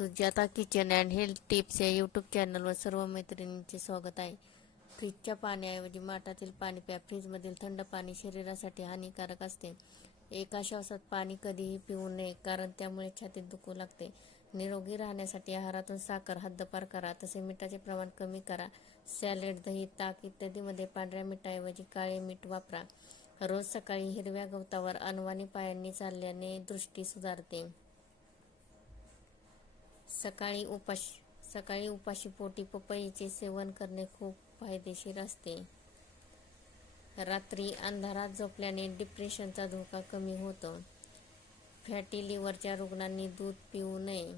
Sujata kitchen and health tips या YouTube चॅनलवर सर्व मैत्रिणींचे स्वागत आहे. फ्रीजच्या पाण्याऐवजी माठातील पाणी प्या. फ्रीजमधील थंड पाणी शरीरासाठी हानिकारक असते. एका श्वासात पाणी कधीही पिऊ नये कारण त्यामुळे छातीत दुखू लागते. निरोगी राहण्यासाठी आहारातून साखर हद्दपार करा. तसे मिठाचे प्रमाण कमी करा. सॅलेड दही ताक इत्यादीमध्ये पांढऱ्या मिठाऐवजी काळे मीठ वापरा. रोज सकाळी हिरव्या गवतावर अनवाणी पायांनी चालल्याने दृष्टी सुधारते. सकाळी उपाश सकाळी उपाशी पोटी पपईचे सेवन करणे खूप फायदेशीर असते. रात्री अंधारात झोपल्याने डिप्रेशनचा धोका कमी होतो. फॅटी लिव्हरच्या रुग्णांनी दूध पिऊ नये.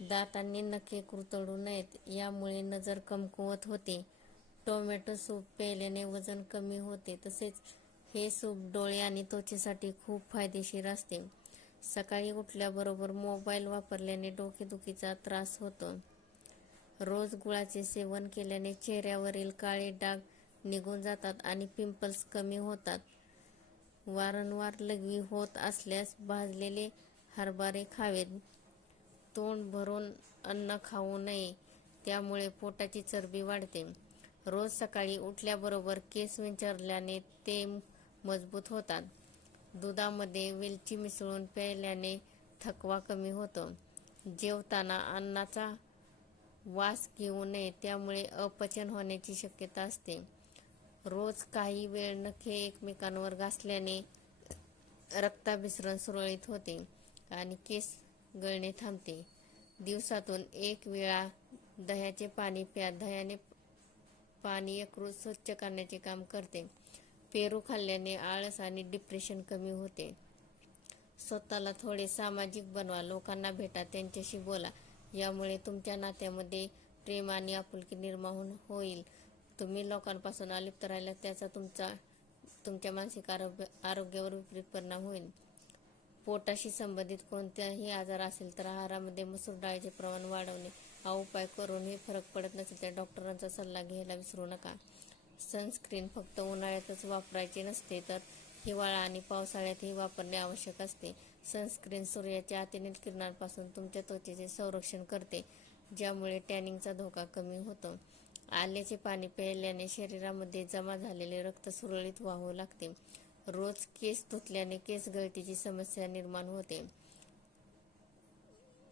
दातांनी नखे कुरतडू नयेत यामुळे नजर कमकुवत होते. टोमॅटो सूप प्यायल्याने वजन कमी होते तसेच हे सूप डोळे आणि त्वचेसाठी खूप फायदेशीर असते. सकाळी उठल्याबरोबर मोबाईल वापरल्याने डोकेदुखीचा त्रास होतो. रोज गुळाचे सेवन केल्याने चेहऱ्यावरील काळे डाग निघून जातात आणि पिंपल्स कमी होतात. वारंवार लघवी होत असल्यास भाजलेले हरभरे खावेत. तोंड भरून अन्न खाऊ नये त्यामुळे पोटाची चरबी वाढते. रोज सकाळी उठल्याबरोबर केस विंचरल्याने ते मजबूत होतात. दुधामध्ये वेलची मिसळून प्यायल्याने थकवा कमी होतो. जेवताना अन्नाचा वास घेऊ नये त्यामुळे अपचन होण्याची शक्यता असते. रोज काही वेळ नखे एकमेकांवर घासल्याने रक्ताभिसरण सुरळीत होते आणि केस गळणे थांबते. दिवसातून एक वेळा दह्याचे पाणी प्या दह्याने पाणी यकृत स्वच्छ करण्याचे काम करते. पेरू खाल्ल्याने आळस आणि डिप्रेशन कमी होते. स्वतःला थोडे सामाजिक बनवा लोकांना भेटा त्यांच्याशी बोला. यामुळे तुमच्या नात्यामध्ये प्रेम आणि आपुलकी निर्माण होईल. तुम्ही लोकांपासून अलिप्त राहिल्यास त्याचा तुमचा तुमच्या मानसिक आरोग्य आरोग्यावर विपरीत परिणाम होईल. पोटाशी संबंधित कोणताही आजार असेल तर आहारामध्ये मसूर डाळीचे प्रमाण वाढवणे हा उपाय करूनही फरक पडत नसेल तर डॉक्टरांचा सल्ला घ्यायला विसरू नका. सनस्क्रीन फक्त उन्हाळ्यातच वापरायची नसते तर हिवाळा आणि पावसाळ्यातही वापरणे आवश्यक असते. सनस्क्रीन सूर्याच्या अतिनील किरणांपासून तुमच्या त्वचेचे संरक्षण करते ज्यामुळे टॅनिंगचा धोका कमी होतो. आल्याचे पाणी प्यायल्याने शरीरामध्ये जमा झालेले रक्त सुरळीत वाहू लागते. रोज केस धुतल्याने केस गळतीची समस्या निर्माण होते.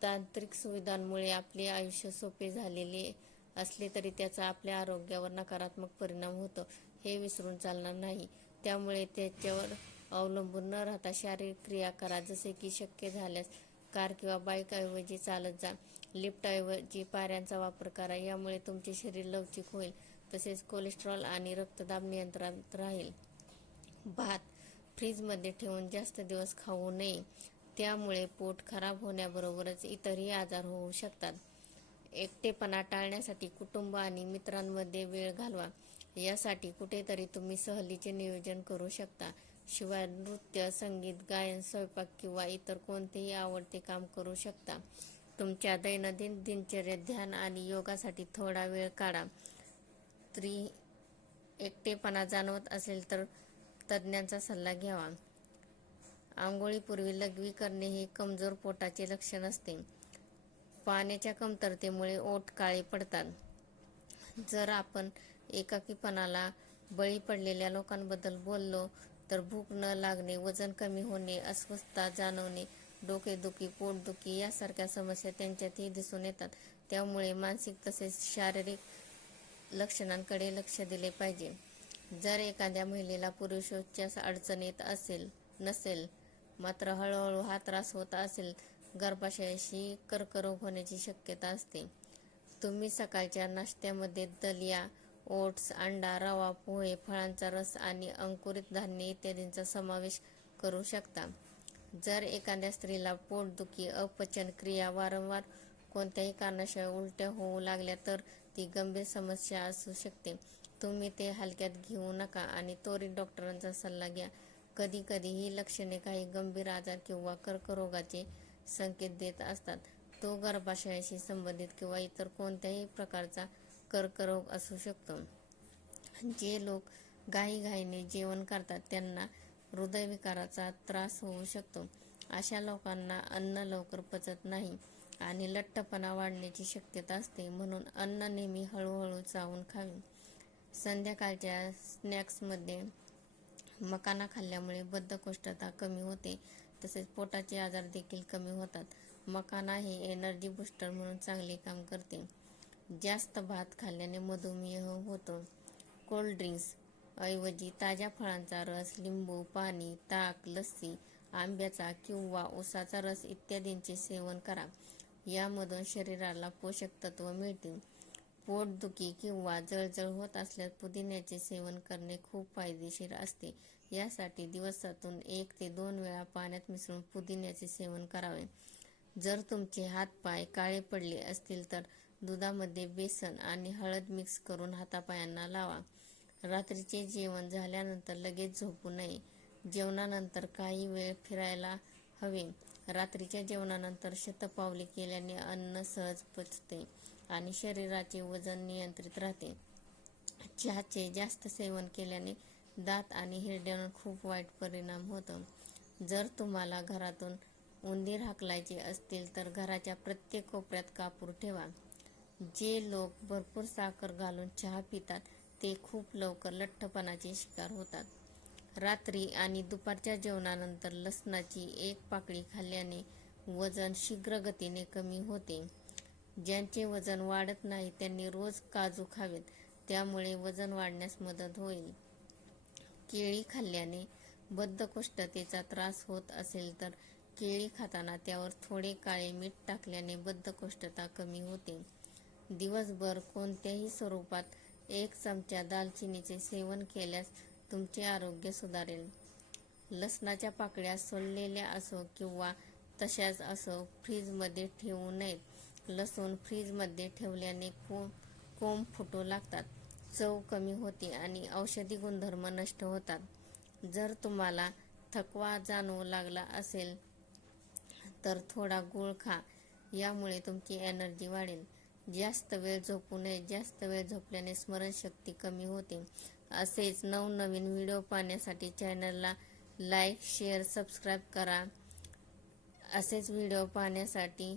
तांत्रिक सुविधांमुळे आपले आयुष्य सोपे झालेले असले तरी त्याचा आपल्या आरोग्यावर नकारात्मक परिणाम होतो. हे विसरून चालणार नाही. त्यामुळे त्याच्यावर अवलंबून न राहता शारीरिक क्रिया करा. जसे की शक्य झाल्यास कार किंवा बाईकऐवजी चालत जा. लिफ्टऐवजी पाऱ्यांचा वापर करा. यामुळे तुमचे शरीर लवचिक होईल. तसेच कोलेस्ट्रॉल आणि रक्तदाब नियंत्रणात राहील. भात फ्रीजमध्ये ठेवून जास्त दिवस खाऊ नये. त्यामुळे पोट खराब होण्याबरोबरच इतरही आजार होऊ शकतात. एकटेपणा टाळण्यासाठी कुटुंब आणि मित्रांमध्ये वेळ घालवा. यासाठी कुठेतरी तुम्ही सहलीचे नियोजन करू शकता. शिवाय नृत्य संगीत गायन स्वयंपाक किंवा इतर कोणतेही आवडते काम करू शकता. तुमच्या दैनंदिन दिनचर्येत ध्यान आणि योगासाठी थोडा वेळ काढा. स्त्री एकटेपणा जाणवत असेल तर तज्ज्ञांचा सल्ला घ्यावा. आंघोळीपूर्वी लघवी करणे हे कमजोर पोटाचे लक्षण असते. पाण्याच्या कमतरतेमुळे ओठ काळे पडतात. जर आपण एकाकीपणाला बळी पडलेल्या लोकांबद्दल बोललो तर भूक न लागणे वजन कमी होणे अस्वस्थता जाणवणे डोकेदुखी पोटदुखी यासारख्या समस्या त्यांच्यातही दिसून येतात. त्यामुळे मानसिक तसेच शारीरिक लक्षणांकडे लक्ष दिले पाहिजे. जर एखाद्या महिलेला पुरुषोच्च अडचणीत असेल नसेल मात्र हळूहळू हा त्रास होत असेल गर्भाशयाशी कर्करोग होण्याची शक्यता असते. तुम्ही सकाळच्या नाश्त्यामध्ये दलिया ओट्स अंडा रवा पोहे फळांचा रस आणि अंकुरित धान्य इत्यादींचा समावेश करू शकता. जर एखाद्या स्त्रीला पोटदुखी अपचन क्रिया वारंवार कोणत्याही कारणाशिवाय उलट्या होऊ लागल्या तर ती गंभीर समस्या असू शकते. तुम्ही ते हलक्यात घेऊ नका आणि त्वरित डॉक्टरांचा सल्ला घ्या. कधी कधी ही लक्षणे काही गंभीर आजार किंवा कर्करोगाचे संकेत देत असतात. तो गर्भाशयाशी संबंधित किंवा इतर कोणत्याही प्रकारचा कर्करोग असू शकतो. जे लोक घाईघाईने जेवण करतात त्यांना हृदयविकाराचा त्रास होऊ शकतो. अशा लोकांना अन्न लवकर पचत नाही आणि लठ्ठपणा वाढण्याची शक्यता असते म्हणून अन्न नेहमी हळूहळू चावून खावे. संध्याकाळच्या स्नॅक्समध्ये मकाना खाल्ल्यामुळे बद्धकोष्ठता कमी होते. तसेच पोटाचे आजार देखील कमी होतात. मकाना हे एनर्जी बूस्टर म्हणून चांगले काम करते. जास्त भात खाल्ल्याने मधुमेह होतो. कोल्ड ड्रिंक्स ऐवजी ताज्या फळांचा रस लिंबू पाणी ताक लस्सी आंब्याचा किंवा उसाचा रस इत्यादींचे सेवन करा. यामधून शरीराला पोषक तत्व मिळतील. पोटदुखी किंवा जळजळ होत असल्यास पुदिन्याचे सेवन करणे खूप फायदेशीर असते. यासाठी दिवसातून एक ते दोन वेळा पाण्यात मिसळून पुदिन्याचे सेवन करावे. जर तुमचे हातपाय काळे पडले असतील तर दुधामध्ये बेसन आणि हळद मिक्स करून हातापायांना लावा. रात्रीचे जेवण झाल्यानंतर लगेच झोपू नये. जेवणानंतर काही वेळ फिरायला हवे. रात्रीच्या जेवणानंतर शतपावले केल्याने अन्न सहज पचते. आणि शरीराचे वजन नियंत्रित राहते. चहाचे जास्त सेवन केल्याने दात आणि हिरड्यावर खूप वाईट परिणाम होतो. जर तुम्हाला घरातून उंदीर हाकलायचे असतील तर घराच्या प्रत्येक कोपऱ्यात कापूर ठेवा. जे लोक भरपूर साखर घालून चहा पितात ते खूप लवकर लठ्ठपणाचे शिकार होतात. रात्री आणि दुपारच्या जेवणानंतर लसणाची एक पाकळी खाल्ल्याने वजन शीघ्र गतीने कमी होते. ज्यांचे वजन वाढत नाही त्यांनी रोज काजू खावेत. त्यामुळे वजन वाढण्यास मदत होईल. केळी खाल्ल्याने बद्धकोष्ठतेचा त्रास होत असेल तर केळी खाताना त्यावर थोडे काळे मीठ टाकल्याने बद्धकोष्ठता कमी होते. दिवसभर कोणत्याही स्वरूपात एक चमचा दालचिनीचे सेवन केल्यास तुमचे आरोग्य सुधारेल. लसणाच्या पाकळ्या सोललेल्या असो किंवा तशाच असो फ्रीजमध्ये ठेवू नयेत. लसूण फ्रीजमध्ये ठेवल्याने को कोंब फुटू लागतात. चव कमी होते आणि औषधी गुणधर्म नष्ट होतात. जर तुम्हाला थकवा जाणवू लागला असेल तर थोडा गूळ खा. यामुळे तुमची एनर्जी वाढेल. जास्त वेळ झोपू नये. जास्त वेळ झोपल्याने स्मरणशक्ती कमी होते. असेच नवनवीन व्हिडिओ पाहण्यासाठी चॅनलला लाईक शेअर सबस्क्राईब करा. असेच व्हिडिओ पाहण्यासाठी